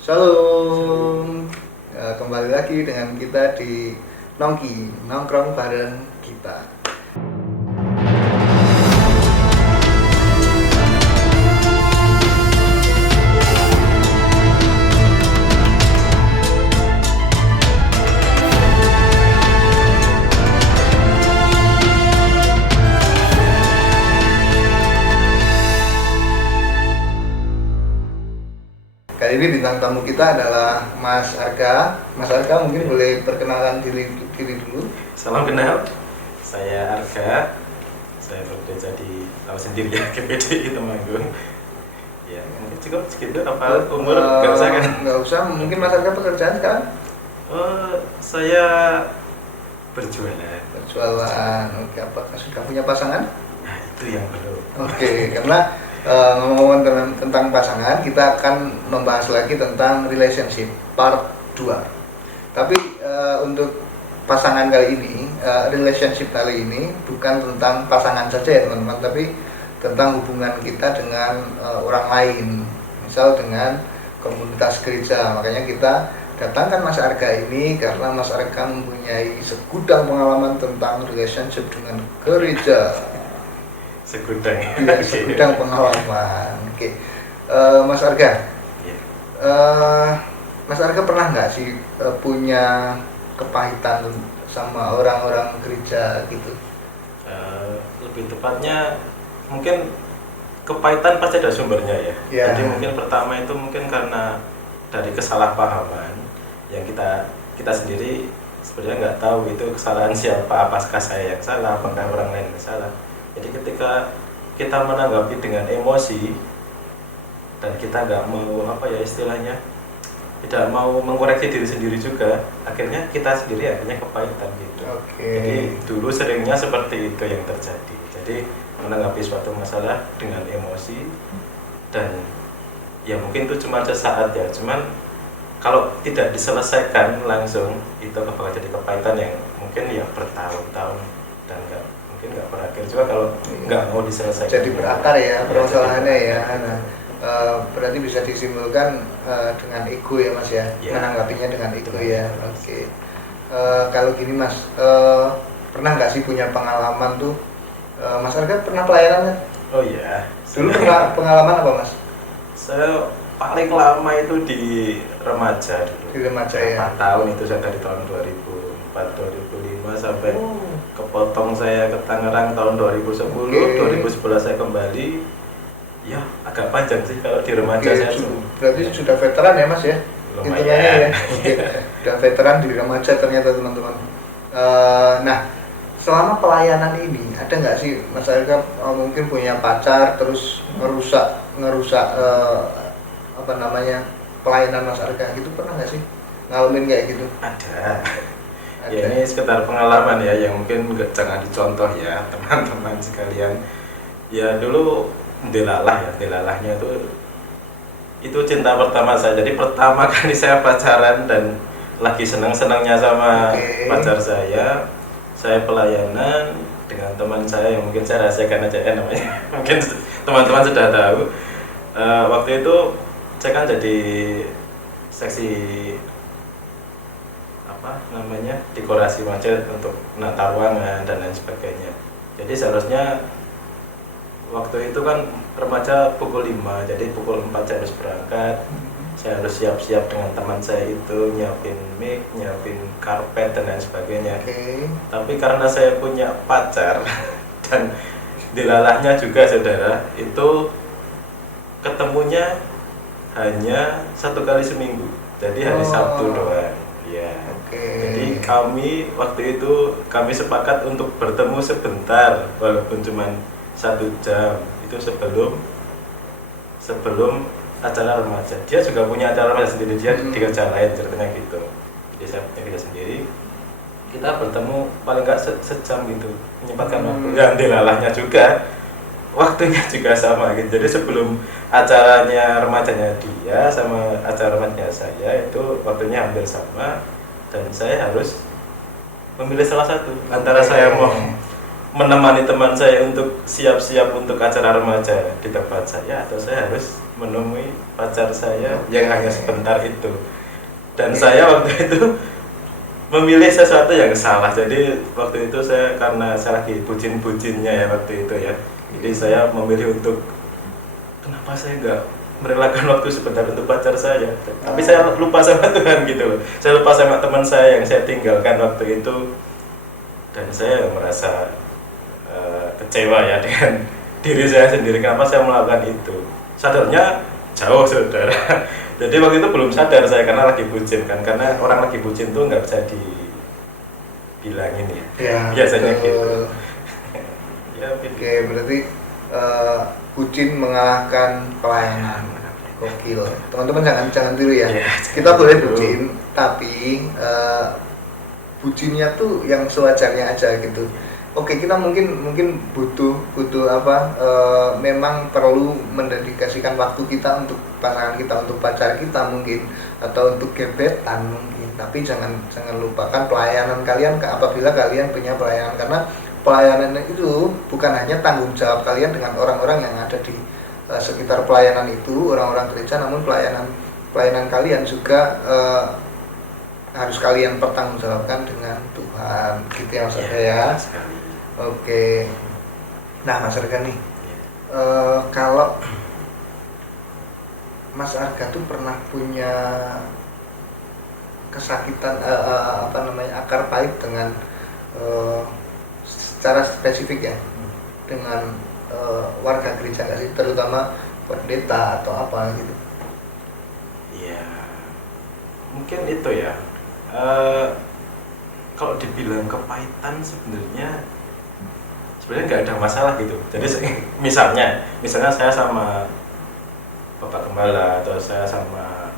Shalom. Kembali lagi dengan kita di Nongki, nongkrong bareng kita. Kali ini bintang tamu kita adalah Mas Arga. Mas Arga mungkin boleh perkenalkan diri dulu. Salam kenal, saya Arga. Saya bekerja di tahu sendiri ya GPDI Temanggung. Ya, mungkin cukup segitu. Apa umur? Gak usah kan? Nggak usah. Mungkin Mas Arga pekerjaan sekarang? Saya berjualan. Berjualan. Oke, apakah sudah punya pasangan? Nah, itu yang belum. Oke, karena ngomong tentang pasangan, kita akan membahas lagi tentang relationship part 2. Tapi untuk pasangan kali ini, relationship kali ini bukan tentang pasangan saja ya teman-teman, tapi tentang hubungan kita dengan orang lain, misal dengan komunitas gereja. Makanya kita datangkan Mas Arga ini karena Mas Arga mempunyai segudang pengalaman tentang relationship dengan gereja. Segudang. Iya, segudang pengalaman. Oke. Mas Arga. Ya. Mas Arga pernah nggak sih punya kepahitan sama orang-orang gereja gitu? Lebih tepatnya mungkin kepahitan pasti ada sumbernya ya. Ya. Jadi mungkin pertama itu mungkin karena dari kesalahpahaman yang kita sendiri sebenarnya nggak tahu itu kesalahan siapa, apakah saya yang salah, apakah orang lain yang salah. Jadi ketika kita menanggapi dengan emosi dan kita nggak mau istilahnya tidak mau mengoreksi diri sendiri juga, akhirnya kita sendiri akhirnya kepahitan gitu. Jadi dulu seringnya seperti itu yang terjadi. Jadi menanggapi suatu masalah dengan emosi dan ya mungkin itu cuma sesaat ya, cuman kalau tidak diselesaikan langsung itu bakal jadi kepahitan yang mungkin ya bertahun-tahun dan mungkin nggak berakhir juga kalau nggak mau diselesaikan. Jadi berakar ya permasalahannya ya. Nah, berarti bisa disimpulkan dengan ego ya Mas ya, menanggapinya dengan ego ya. Oke. Kalau gini Mas, pernah nggak sih punya pengalaman tuh? Mas Arga pernah pelayanan kan? Oh iya. Dulu pengalaman apa Mas? Saya paling lama itu di remaja dulu. Di remaja ya. 4 tahun itu saya dari tahun 2004-2005 sampai kepotong saya ke Tangerang tahun 2010, 2011 saya kembali. Ya agak panjang sih kalau di remaja saya. Berarti sudah veteran ya Mas ya? Lumayan. Ya. Sudah veteran di remaja ternyata teman-teman. Nah, selama pelayanan ini ada nggak sih Mas Arga mungkin punya pacar terus ngerusak pelayanan Mas Arga gitu, pernah nggak sih ngalamin kayak gitu? Ada. Ya ini sekedar pengalaman ya yang mungkin jangan dicontoh ya teman-teman sekalian. Ya dulu delalahnya itu cinta pertama saya. Jadi pertama kali saya pacaran dan lagi senang-senangnya sama pacar saya pelayanan dengan teman saya yang mungkin saya rahasiakan aja ya namanya. Mungkin teman-teman sudah tahu. Waktu itu saya kan jadi seksi dekorasi macet untuk menata ruangan dan lain sebagainya. Jadi seharusnya waktu itu kan remaja pukul 5, jadi pukul 4 saya harus berangkat. Saya harus siap-siap dengan teman saya itu, nyiapin mic, nyiapin karpet dan lain sebagainya. Tapi karena saya punya pacar dan dilalahnya juga saudara, itu ketemunya hanya 1 kali seminggu. Jadi hari Sabtu doang. Ya. Jadi kami waktu itu sepakat untuk bertemu sebentar walaupun cuma 1 jam itu sebelum acara remaja. Dia juga punya acara remaja sendiri, dia di kerja lain ceritanya gitu. Jadi saya punya kerja sendiri. Kita bertemu paling nggak sejam gitu, menyempatkan waktu. Dan dilalahnya juga waktunya juga sama gitu. Jadi sebelum acaranya remajanya dia sama acara remajanya saya itu waktunya hampir sama dan saya harus memilih salah satu antara saya mau menemani teman saya untuk siap-siap untuk acara remaja di tempat saya atau saya harus menemui pacar saya yang hanya sebentar itu. Dan saya waktu itu memilih sesuatu yang salah. Jadi waktu itu saya, karena saya lagi bucin-bucinnya ya waktu itu ya, jadi saya memilih untuk kenapa saya nggak merelakan waktu sebentar untuk pacar saya, tapi saya lupa sama Tuhan gitu loh. Saya lupa sama teman saya yang saya tinggalkan waktu itu, dan saya merasa kecewa ya dengan diri saya sendiri, kenapa saya melakukan itu. Sadarnya jauh saudara. Jadi waktu itu belum sadar saya karena lagi bucin kan, karena orang lagi bucin tuh nggak bisa dibilangin ya biasanya gitu. Ya, oke, berarti bucin mengalahkan pelayanan. Gokil. Teman-teman jangan tiru ya. Kita boleh bucin, tapi bucinnya tuh yang sewajarnya aja gitu. Oke, kita mungkin butuh apa? Memang perlu mendedikasikan waktu kita untuk pasangan kita, untuk pacar kita mungkin, atau untuk gebetan mungkin. Tapi jangan lupakan pelayanan kalian apabila kalian punya pelayanan, karena pelayanan itu bukan hanya tanggung jawab kalian dengan orang-orang yang ada di sekitar pelayanan itu, orang-orang gereja, namun pelayanan kalian juga harus kalian pertanggungjawabkan dengan Tuhan, gitu ya Mas Arga ya. Oke. Nah Mas Arga nih, kalau Mas Arga tuh pernah punya kesakitan akar pahit dengan secara spesifik ya, dengan warga gereja nggak sih, terutama pendeta atau apa gitu? Iya, mungkin itu ya. Kalau dibilang kepahitan sebenarnya nggak ada masalah gitu. Jadi misalnya saya sama Bapak Gembala atau saya sama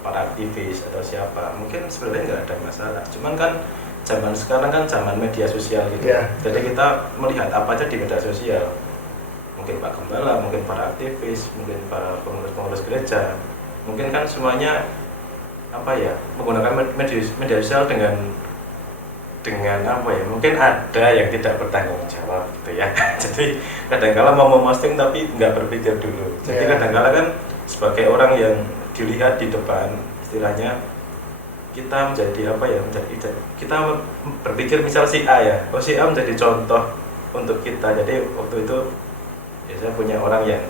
para aktivis atau siapa, mungkin sebenarnya nggak ada masalah. Cuman kan zaman sekarang kan zaman media sosial gitu. Jadi kita melihat apa aja di media sosial. Mungkin Pak Gembala, mungkin para aktivis, mungkin para pengurus gereja, mungkin kan semuanya menggunakan media sosial dengan apa ya, mungkin ada yang tidak bertanggung jawab gitu ya. Jadi kadang-kala mau memposting tapi nggak berpikir dulu. Jadi kadang-kala kan sebagai orang yang dilihat di depan, istilahnya kita menjadi kita berpikir misal si A ya, si A menjadi contoh untuk kita. Jadi waktu itu ya saya punya orang yang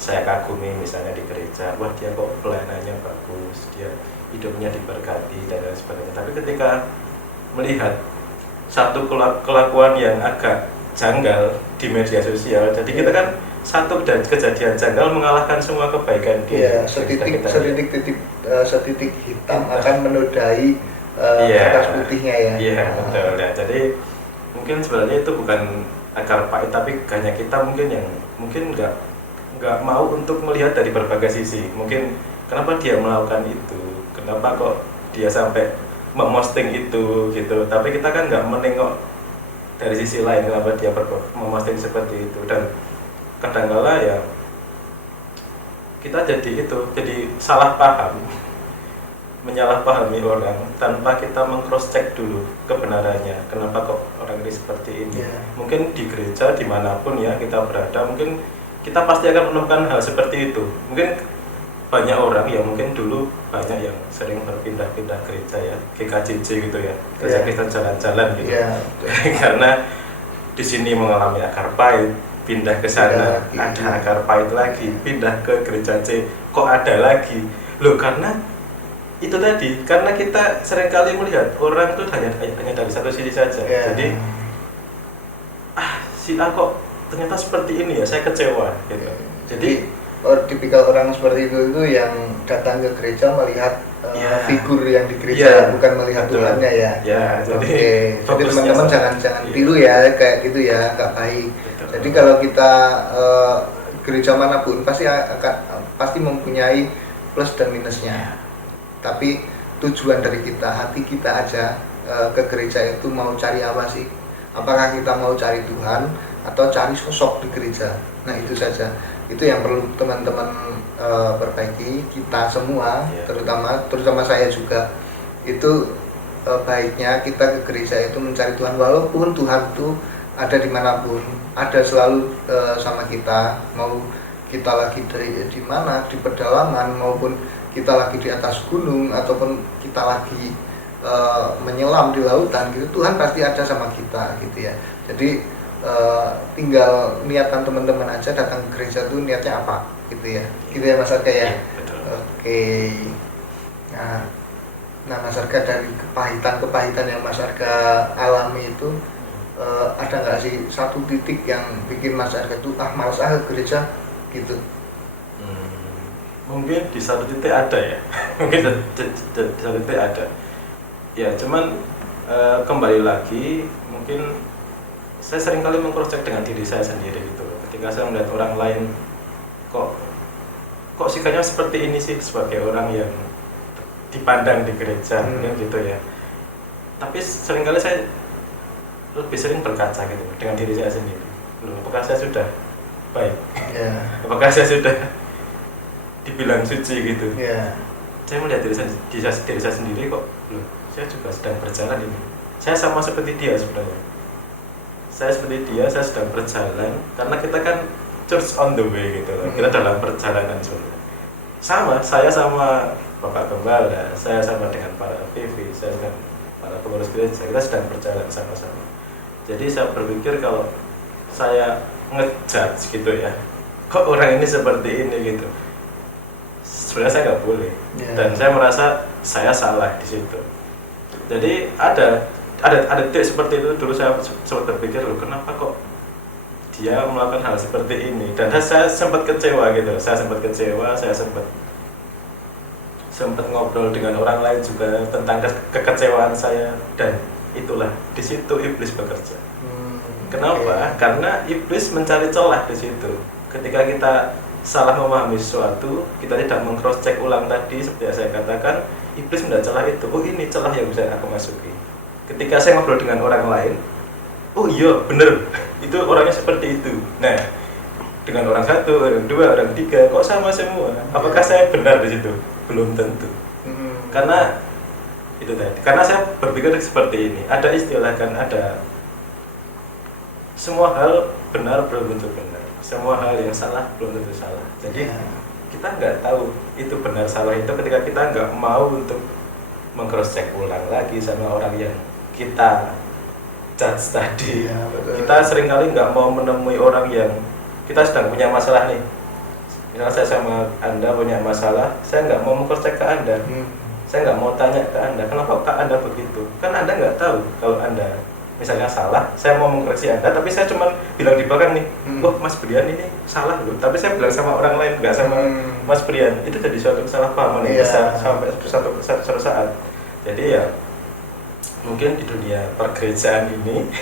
saya kagumi misalnya di gereja, wah dia kok pelayanannya bagus, dia hidupnya diberkati dan lain sebagainya. Tapi ketika melihat satu kelakuan yang agak janggal di media sosial, jadi kita kan satu kejadian janggal mengalahkan semua kebaikan dia. Setitik hitam akan menodai kertas putihnya ya. Iya betul ya. Jadi mungkin sebenarnya itu bukan akar pahit, tapi hanya kita mungkin nggak mau untuk melihat dari berbagai sisi. Mungkin kenapa dia melakukan itu, kenapa kok dia sampai memposting itu gitu, tapi kita kan nggak menengok dari sisi lain kenapa dia memposting seperti itu. Dan kadang-kala ya kita jadi salah paham, menyalahpahami orang tanpa kita meng-cross check dulu kebenarannya, kenapa kok orang ini seperti ini. Mungkin di gereja dimanapun ya kita berada, mungkin kita pasti akan menemukan hal seperti itu. Mungkin banyak orang yang mungkin dulu banyak yang sering berpindah-pindah gereja ya, GKJJ gitu ya, gereja Kristen jalan-jalan gitu. Karena di sini mengalami akar pahit, pindah ke sana ada akar pahit lagi, pindah ke gereja C kok ada lagi. Loh, karena itu tadi, karena kita seringkali melihat orang itu hanya dari satu sisi saja. Jadi si A kok ternyata seperti ini ya, saya kecewa gitu. Jadi tipikal orang seperti itu yang datang ke gereja melihat figur yang di gereja, bukan melihat Tuhannya ya. Jadi teman-teman jangan tiru ya kayak gitu ya, nggak baik. Jadi kalau kita gereja manapun pasti mempunyai plus dan minusnya. Tapi tujuan dari kita, hati kita aja ke gereja itu mau cari apa sih? Apakah kita mau cari Tuhan atau cari sosok di gereja? Nah itu saja. Itu yang perlu teman-teman perbaiki, kita semua, terutama saya juga. Itu baiknya kita ke gereja itu mencari Tuhan, walaupun Tuhan itu ada dimanapun, ada selalu sama kita, mau kita lagi di mana, di pedalaman, maupun kita lagi di atas gunung, ataupun kita lagi menyelam di lautan gitu, Tuhan pasti ada sama kita gitu ya. Jadi tinggal niatan teman-teman aja datang ke gereja tuh niatnya apa gitu ya Mas Arga ya. Oke. Nah Mas Arga, dari kepahitan yang Mas Arga alami itu ada nggak sih satu titik yang bikin Mas Arga tuh malas ke gereja gitu? Mungkin di satu titik ada ya. Mungkin di satu titik ada ya, cuman kembali lagi mungkin saya sering kali mengcross-check dengan diri saya sendiri gitu. Ketika saya melihat orang lain kok sikapnya seperti ini sih sebagai orang yang dipandang di gereja gitu ya. Tapi seringkali saya lebih sering berkaca gitu dengan diri saya sendiri. Apakah saya sudah baik? Apakah saya sudah dibilang suci gitu? Saya melihat diri saya sendiri kok, saya juga sedang berjalan ini. Saya sama seperti dia sebenarnya. Saya seperti dia, saya sedang berjalan, karena kita kan church on the way gitu. Kita dalam perjalanan sebenarnya. Saya sama Bapak Gembala, saya sama dengan para PV, saya dengan para pengurus gereja, kita sedang berjalan sama-sama. Jadi saya berpikir kalau saya ngejudge gitu ya, kok orang ini seperti ini gitu, sebenarnya saya nggak boleh. Dan saya merasa saya salah di situ. Jadi ada titik seperti itu. Dulu saya sempat berpikir, loh kenapa kok dia melakukan hal seperti ini, dan saya sempat kecewa gitu. Saya sempat ngobrol dengan orang lain juga tentang kekecewaan saya, dan itulah di situ iblis bekerja. Kenapa? Karena iblis mencari celah di situ. Ketika kita salah memahami sesuatu, kita tidak meng-cross check ulang tadi seperti yang saya katakan, iblis melihat celah itu. Oh, ini celah yang bisa aku masuki. Ketika saya ngobrol dengan orang lain, oh iya bener, itu orangnya seperti itu. Nah, dengan orang satu, orang dua, orang tiga, kok sama semua? Apakah saya benar di situ? Belum tentu. Karena itu tadi. Karena saya berpikir seperti ini. Ada istilah kan, ada semua hal benar belum tentu benar. Semua hal yang salah belum tentu salah. Jadi kita nggak tahu itu benar salah itu ketika kita nggak mau untuk meng-cross check ulang lagi sama orang yang kita judge tadi. Kita seringkali nggak mau menemui orang yang kita sedang punya masalah nih. Misalnya saya sama Anda punya masalah, saya nggak mau meng-cross check ke Anda. Saya nggak mau tanya ke Anda, kenapa Kak Anda begitu? Kan Anda nggak tahu kalau Anda misalnya salah, saya mau mengkoreksi Anda, tapi saya cuma bilang di belakang nih, wah Mas Brian ini salah loh, tapi saya bilang sama orang lain, nggak sama Mas Brian. Itu jadi suatu kesalahpahaman yang besar sampai suatu saat. Jadi ya, mungkin di dunia pergerejaan ini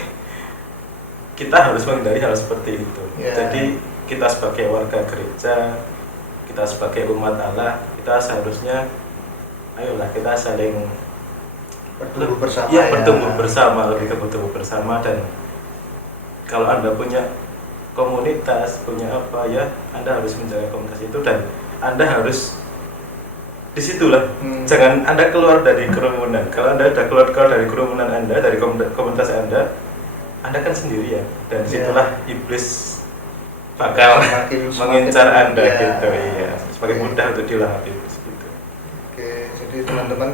kita harus menghindari hal seperti itu. Jadi kita sebagai warga gereja, kita sebagai umat Allah, kita seharusnya ayolah kita saling bertumbuh bersama. Bertumbuh bersama, lebih ke bertumbuh bersama. Dan kalau Anda punya komunitas, punya apa ya, Anda harus menjaga komunitas itu, dan Anda harus disitulah. Jangan Anda keluar dari kerumunan. Kalau Anda sudah keluar dari kerumunan Anda, dari komunitas Anda kan sendirian, dan disitulah iblis bakal mengincar Anda gitu. Semakin mudah untuk dilahap iblis gitu. Oke, jadi teman-teman,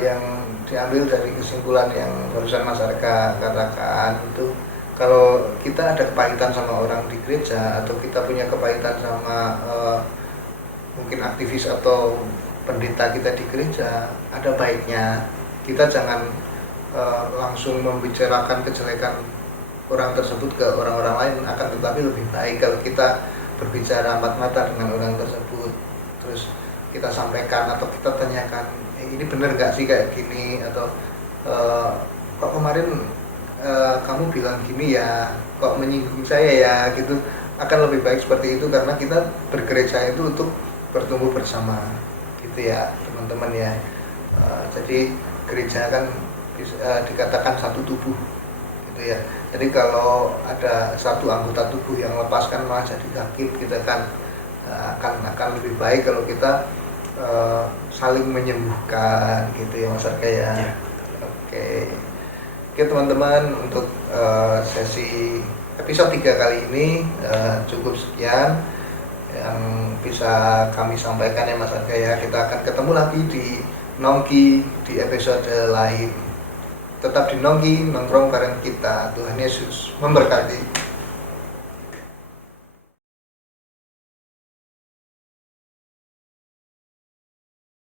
yang diambil dari kesimpulan yang barusan Mas Arga katakan itu, kalau kita ada kepahitan sama orang di gereja, atau kita punya kepahitan sama mungkin aktivis atau pendeta kita di gereja, ada baiknya kita jangan langsung membicarakan kejelekan orang tersebut ke orang-orang lain, akan tetapi lebih baik kalau kita berbicara empat mata dengan orang tersebut, terus kita sampaikan atau kita tanyakan, ini benar nggak sih kayak gini, atau kok kemarin kamu bilang gini ya, kok menyinggung saya ya gitu. Akan lebih baik seperti itu, karena kita bergereja itu untuk bertumbuh bersama gitu ya teman-teman ya. Jadi gereja kan dikatakan satu tubuh gitu ya. Jadi kalau ada satu anggota tubuh yang lepaskan malah jadi sakit, kita kan akan lebih baik kalau kita saling menyembuhkan gitu ya Mas Arga ya. Oke teman-teman, untuk sesi episode 3 kali ini cukup sekian. yang bisa kami sampaikan ya Mas Angga ya. Kita akan ketemu lagi di Nongki di episode lain. Tetap di Nongki, nongkrong bareng kita. Tuhan Yesus memberkati.